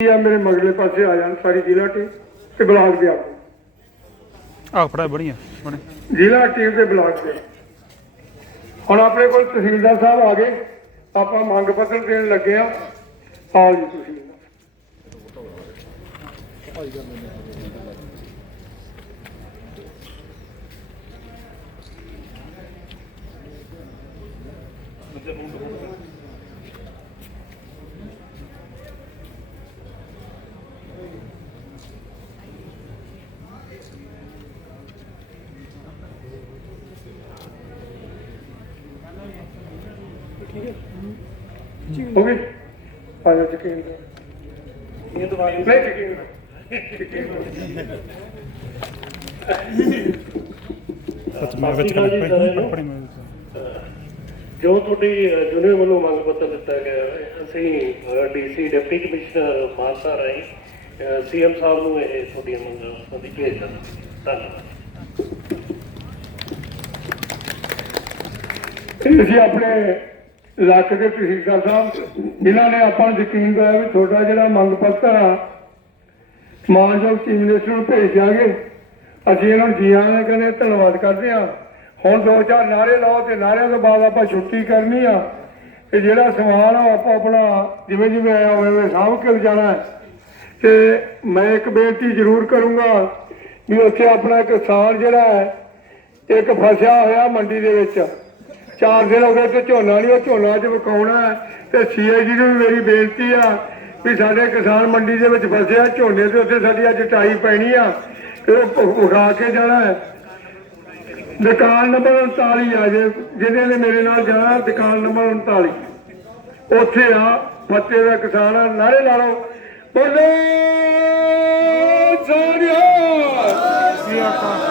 ਆ ਮੇਰੇ ਮਗਲੇ ਪਾਸੇ ਆ ਜਾਣ ਸਾਰੀ ਜ਼ਿਲ੍ਹਾ ਟੀਮ ਤੇ ਬਲਾਕ ਦੇ ਆ ਫੜਾ ਬੜੀਆਂ ਬਣੇ ਜ਼ਿਲ੍ਹਾ ਟੀਮ ਤੇ ਬਲਾਕ ਦੇ। ਹੁਣ ਆਪਣੇ ਕੋਲ ਤਹਿਸੀਲਦਾਰ ਸਾਹਿਬ ਆ ਗਏ। ਆਪਾਂ ਮੰਗ ਪੱਤਰ ਦੇਣ ਲੱਗੇ ਆ। ਆਓ ਜੀ ਤੁਸੀਂ। ਹੋ। ਗਈ ਆ ਜਾ ਯਕੀਨ ਕਰ ਇਹ ਦੁਬਾਰਾ ਨਹੀਂ ਯਕੀਨ ਸੱਚ ਮੈਂ ਵਿੱਚ ਸਤਿ ਸ਼੍ਰੀ ਅਕਾਲ ਜੀ ਸਾਰਿਆਂ ਨੂੰ। ਪੜੀ ਮੈਂ ਜੋ ਤੁਹਾਡੀ ਜੁਨੀਅਰ ਵੱਲੋਂ ਮੰਗ ਪੱਤਰ ਦਿੱਤਾ ਗਿਆ ਹੈ, ਅਸੀਂ ਡੀਸੀ ਡਿਪਟੀ ਕਮਿਸ਼ਨਰ ਮਾਨਸਾ ਰਾਈ ਸੀਐਮ ਸਾਹਿਬ ਨੂੰ ਇਹ ਤੁਹਾਡੀਆਂ ਮੰਗਾਂ ਸੰਬੰਧੀ ਭੇਜ ਦਿੱਤਾ ਧੰਨਵਾਦ। ਅਸੀਂ ਆਪਣੇ ਇਲਾਕੇ ਦੇ ਤਹਿਸੀਲਦਾਰ ਸਾਹਿਬ ਜਿਨ੍ਹਾਂ ਨੇ ਆਪਾਂ ਨੂੰ ਯਕੀਨ ਦਿਵਾਇਆ ਵੀ ਤੁਹਾਡਾ ਜਿਹੜਾ ਮੰਗ ਪੱਤਰ ਆ, ਮਾਨਯੋਗ ਚੀਫ ਮਿਨਿਸਟਰ ਨੂੰ ਭੇਜ ਦਿਆਂਗੇ। ਅਸੀਂ ਇਹਨਾਂ ਨੂੰ ਜੀ ਆਇਆਂ ਕਹਿੰਦੇ ਧੰਨਵਾਦ ਕਰਦੇ ਹਾਂ। ਹੁਣ ਦੋ ਚਾਰ ਨਾਰੇ ਲਾਓ ਤੇ ਨਾਰਿਆਂ ਤੋਂ ਬਾਅਦ ਆਪਾਂ ਛੁੱਟੀ ਕਰਨੀ ਆ। ਤੇ ਜਿਹੜਾ ਸਮਾਨ ਆ ਉਹ ਆਪਾਂ ਆਪਣਾ ਜਿਵੇਂ ਜਿਵੇਂ ਆਇਆ ਹੋਵੇ ਉਵੇਂ ਸਾਂਭ ਕੇ ਜਾਣਾ ਹੈ। ਤੇ ਮੈਂ ਇੱਕ ਬੇਨਤੀ ਜ਼ਰੂਰ ਕਰੂੰਗਾ ਵੀ ਉੱਥੇ ਆਪਣਾ ਕਿਸਾਨ ਜਿਹੜਾ ਹੈ, ਇੱਕ ਫਸਿਆ ਹੋਇਆ ਮੰਡੀ ਦੇ ਵਿੱਚ। ਚਾਰ ਦਿਨ ਹੋ ਗਏ ਤੇ ਝੋਨਾ ਨਹੀਂ ਉਹ ਝੋਨਾ ਅੱਜ ਵਿਕਾਉਣਾ ਤੇ ਸੀਆਈਜੀ ਨੂੰ ਵੀ ਮੇਰੀ ਬੇਨਤੀ ਆ ਵੀ ਸਾਡੇ ਕਿਸਾਨ ਮੰਡੀ ਦੇ ਵਿੱਚ ਫਸਿਆ ਝੋਨੇ ਦੇ ਉੱਤੇ ਸਾਡੀ ਅੱਜ ਟਾਈ ਪੈਣੀ ਆ, ਤੇ ਉਹ ਵਿਖਾ ਕੇ ਜਾਣਾ ਹੈ। ਦੁਕਾਨ ਨੰਬਰ 39 ਆ ਜੇ ਜਿਹਨੇ ਨੇ ਮੇਰੇ ਨਾਲ ਜਾਣਾ, ਦੁਕਾਨ ਨੰਬਰ 39 ਉੱਥੇ ਆ, ਫੱਤੇ ਦਾ ਕਿਸਾਨ ਆ, ਨਾਰੇ ਲਾ ਲਓ। ਬੋਲੇ, ਸਾਰਿਆ!